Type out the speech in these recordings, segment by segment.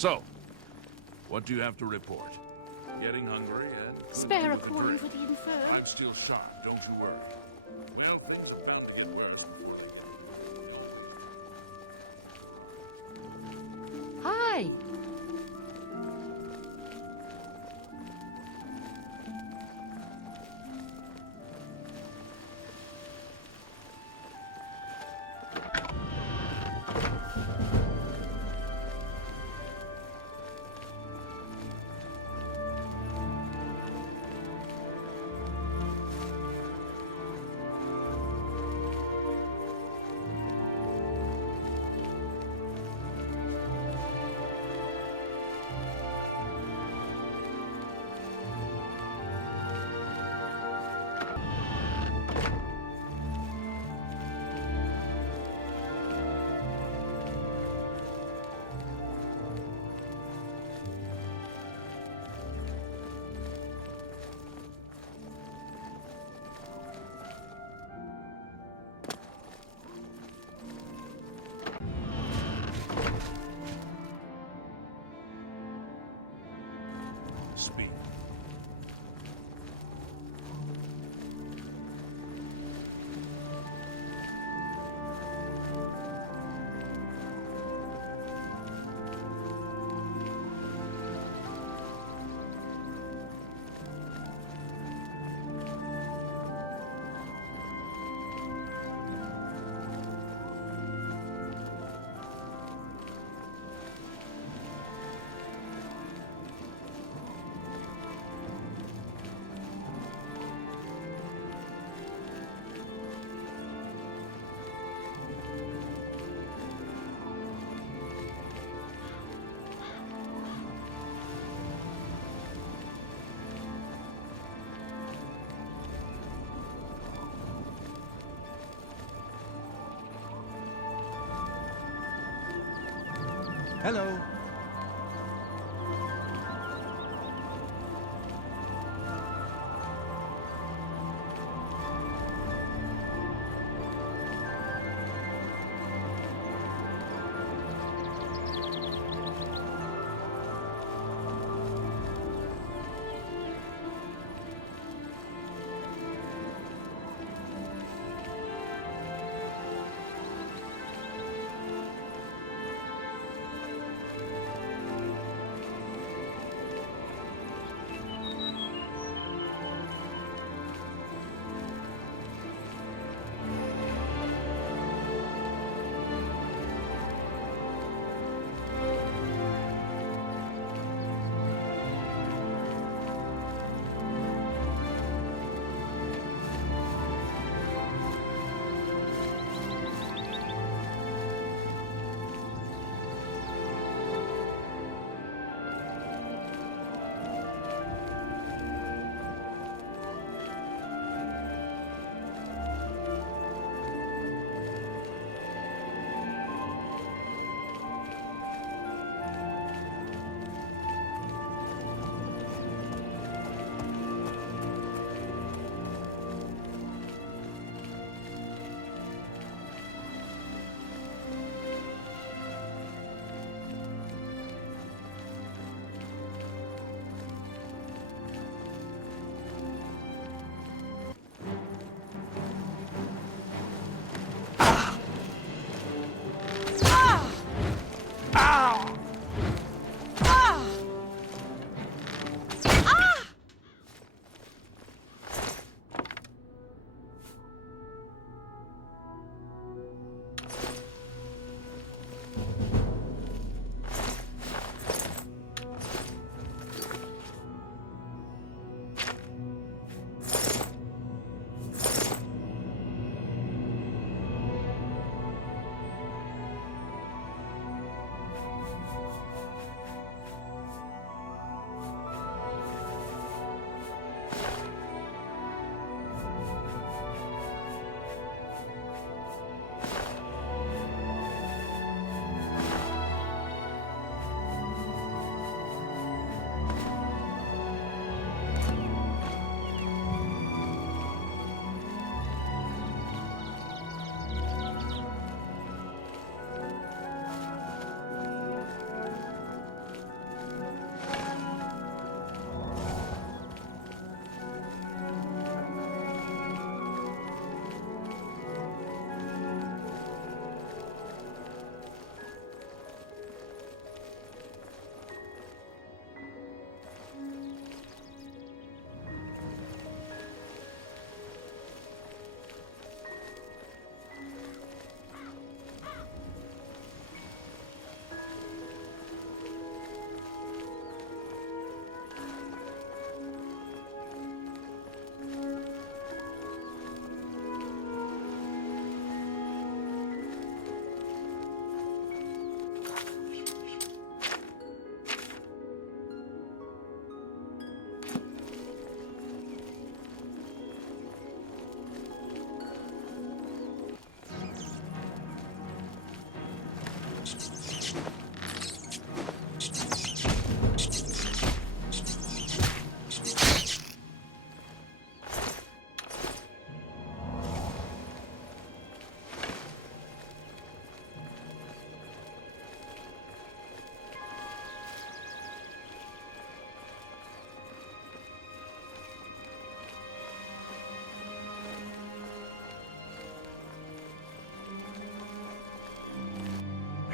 So, what do you have to report? Getting hungry and could Spare a do with coin drink. for the infirm. I'm still sharp, don't you worry. Well, things are bound to get worse. Hi. Speak. Hello.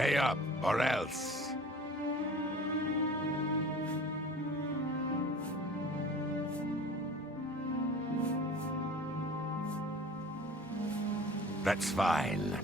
Pay up, or else. That's fine.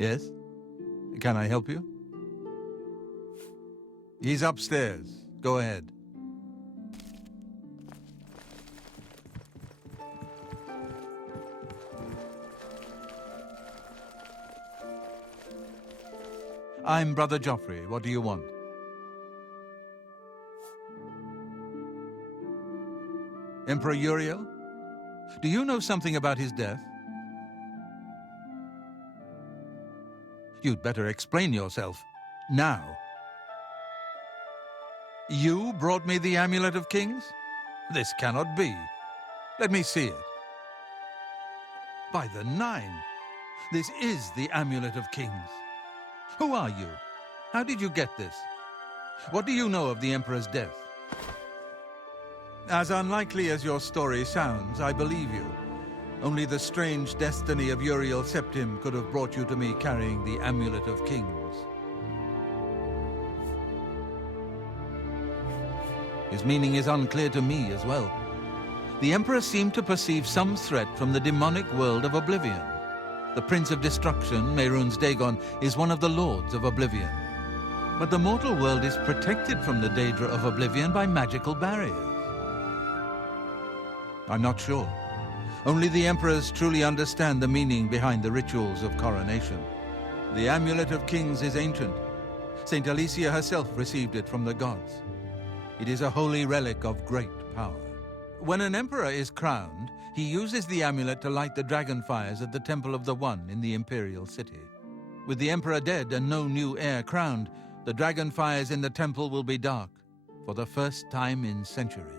Yes? Can I help you? He's upstairs. Go ahead. I'm Brother Joffrey. What do you want? Emperor Uriel? Do you know something about his death? You'd better explain yourself. Now. You brought me the Amulet of Kings? This cannot be. Let me see it. By the Nine! This is the Amulet of Kings. Who are you? How did you get this? What do you know of the Emperor's death? As unlikely as your story sounds, I believe you. Only the strange destiny of Uriel Septim could have brought you to me carrying the Amulet of Kings. His meaning is unclear to me as well. The Emperor seemed to perceive some threat from the demonic world of Oblivion. The Prince of Destruction, Mehrunes Dagon, is one of the Lords of Oblivion. But the mortal world is protected from the Daedra of Oblivion by magical barriers. I'm not sure. Only the Emperors truly understand the meaning behind the rituals of coronation. The Amulet of Kings is ancient. Saint Alicia herself received it from the gods. It is a holy relic of great power. When an emperor is crowned, he uses the amulet to light the dragon fires at the Temple of the One in the Imperial City. With the emperor dead and no new heir crowned, the dragon fires in the temple will be dark, for the first time in centuries.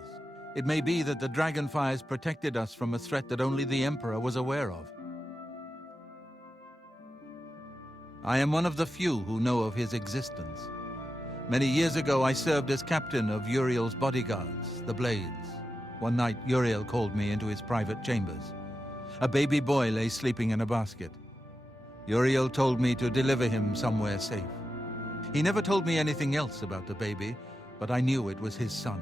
It may be that the dragon fires protected us from a threat that only the Emperor was aware of. I am one of the few who know of his existence. Many years ago, I served as captain of Uriel's bodyguards, the Blades. One night, Uriel called me into his private chambers. A baby boy lay sleeping in a basket. Uriel told me to deliver him somewhere safe. He never told me anything else about the baby, but I knew it was his son.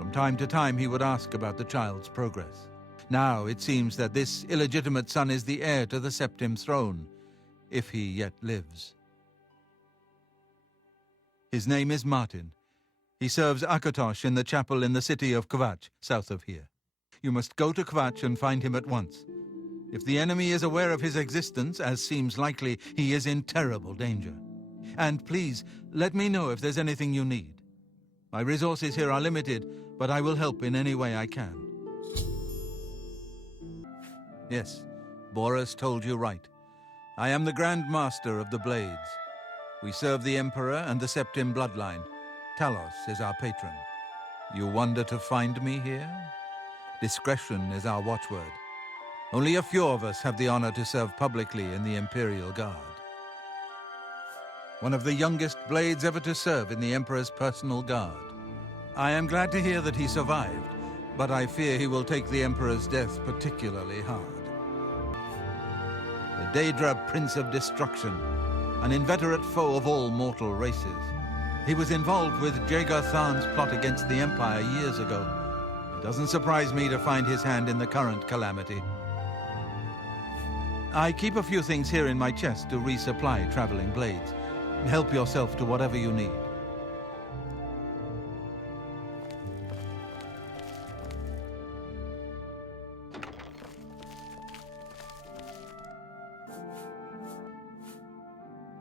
From time to time, he would ask about the child's progress. Now it seems that this illegitimate son is the heir to the Septim throne, if he yet lives. His name is Martin. He serves Akatosh in the chapel in the city of Kvatch, south of here. You must go to Kvatch and find him at once. If the enemy is aware of his existence, as seems likely, he is in terrible danger. And please, let me know if there's anything you need. My resources here are limited, but I will help in any way I can. Yes, Boris told you right. I am the Grand Master of the Blades. We serve the Emperor and the Septim bloodline. Talos is our patron. You wonder to find me here? Discretion is our watchword. Only a few of us have the honor to serve publicly in the Imperial Guard. One of the youngest Blades ever to serve in the Emperor's personal guard. I am glad to hear that he survived, but I fear he will take the Emperor's death particularly hard. The Daedra Prince of Destruction, an inveterate foe of all mortal races. He was involved with Jagar Tharn's plot against the Empire years ago. It doesn't surprise me to find his hand in the current calamity. I keep a few things here in my chest to resupply traveling blades. Help yourself to whatever you need.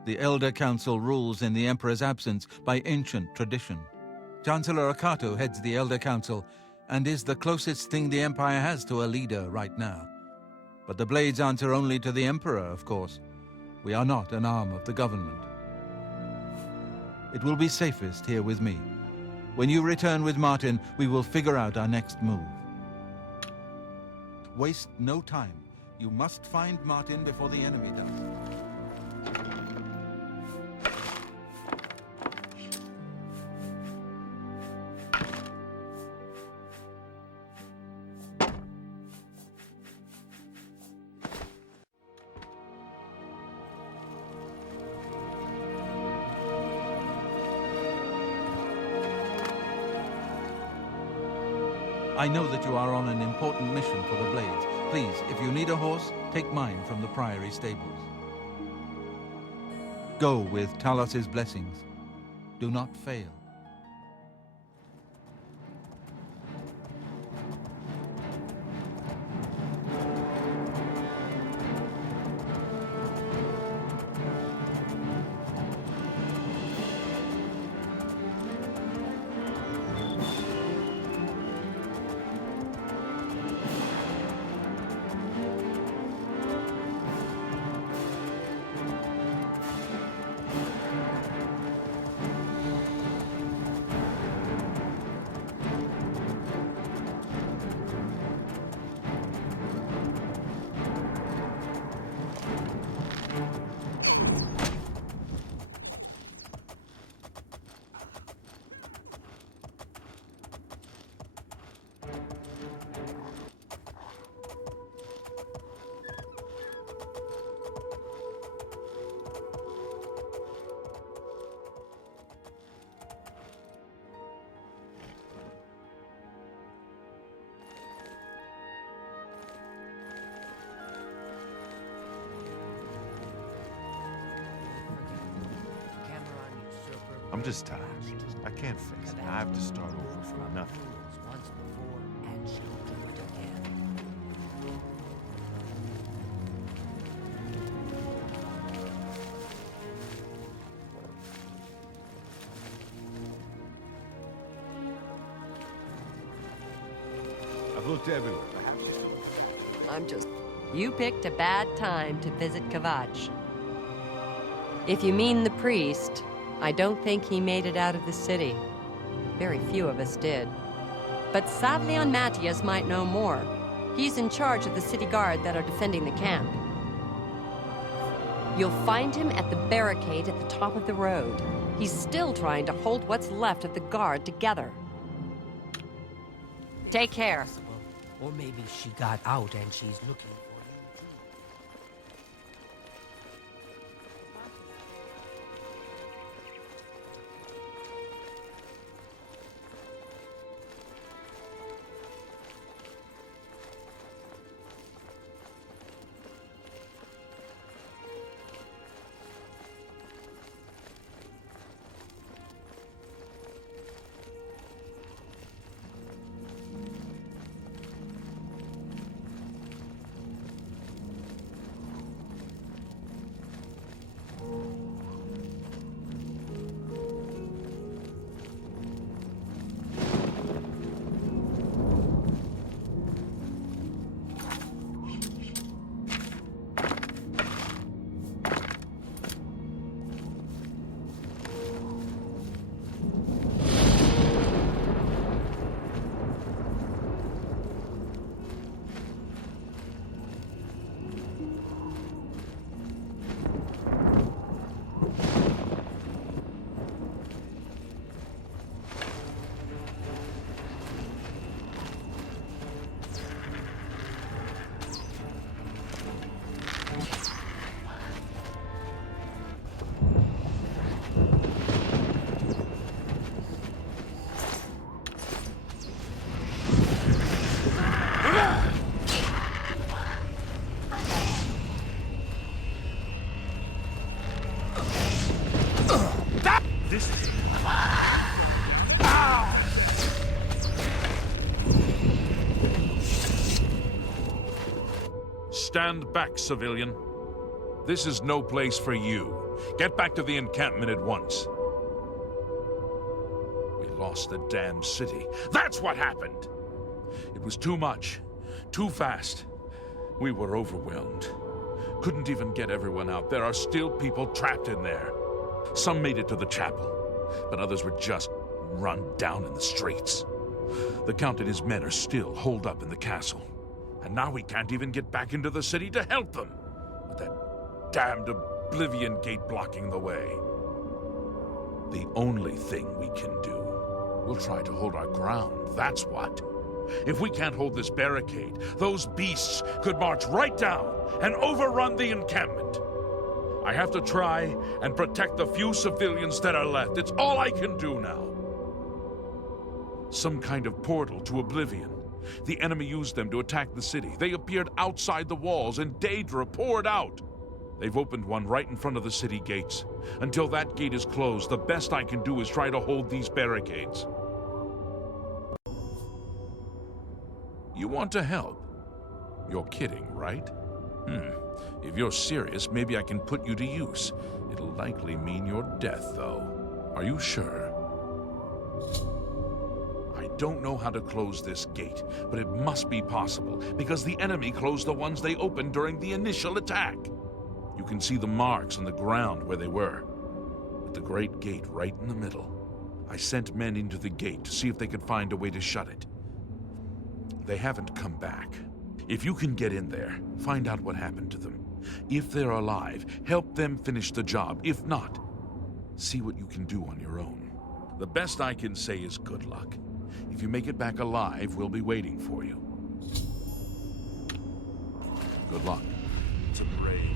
The Elder Council rules in the Emperor's absence by ancient tradition. Chancellor Akato heads the Elder Council and is the closest thing the Empire has to a leader right now. But the Blades answer only to the Emperor, of course. We are not an arm of the government. It will be safest here with me. When you return with Martin, we will figure out our next move. Waste no time. You must find Martin before the enemy does. I know that you are on an important mission for the Blades. Please, if you need a horse, take mine from the Priory stables. Go with Talos's blessings. Do not fail. I'm just tired. I can't face it. I have to start over from nothing. Once before, and she'll do it again. I've looked everywhere. I'm just... You picked a bad time to visit Kavach. If you mean the priest, I don't think he made it out of the city. Very few of us did. But Savlion Matthias might know more. He's in charge of the city guard that are defending the camp. You'll find him at the barricade at the top of the road. He's still trying to hold what's left of the guard together. Take care. Or maybe she got out and she's looking for you too. Stand back, civilian. This is no place for you. Get back to the encampment at once. We lost the damn city. That's what happened! It was too much. Too fast. We were overwhelmed. Couldn't even get everyone out. There are still people trapped in there. Some made it to the chapel, but others were just run down in the streets. The Count and his men are still holed up in the castle. And now we can't even get back into the city to help them, with that damned Oblivion gate blocking the way. The only thing we can do, we'll try to hold our ground, that's what. If we can't hold this barricade, those beasts could march right down and overrun the encampment. I have to try and protect the few civilians that are left. It's all I can do now. Some kind of portal to Oblivion. The enemy used them to attack the city. They appeared outside the walls and Daedra poured out. They've opened one right in front of the city gates. Until that gate is closed, the best I can do is try to hold these barricades. You want to help? You're kidding, right? If you're serious, maybe I can put you to use. It'll likely mean your death, though. Are you sure? I don't know how to close this gate, but it must be possible, because the enemy closed the ones they opened during the initial attack. You can see the marks on the ground where they were, with the great gate right in the middle. I sent men into the gate to see if they could find a way to shut it. They haven't come back. If you can get in there, find out what happened to them. If they're alive, help them finish the job. If not, see what you can do on your own. The best I can say is good luck. If you make it back alive, we'll be waiting for you. Good luck. It's a brave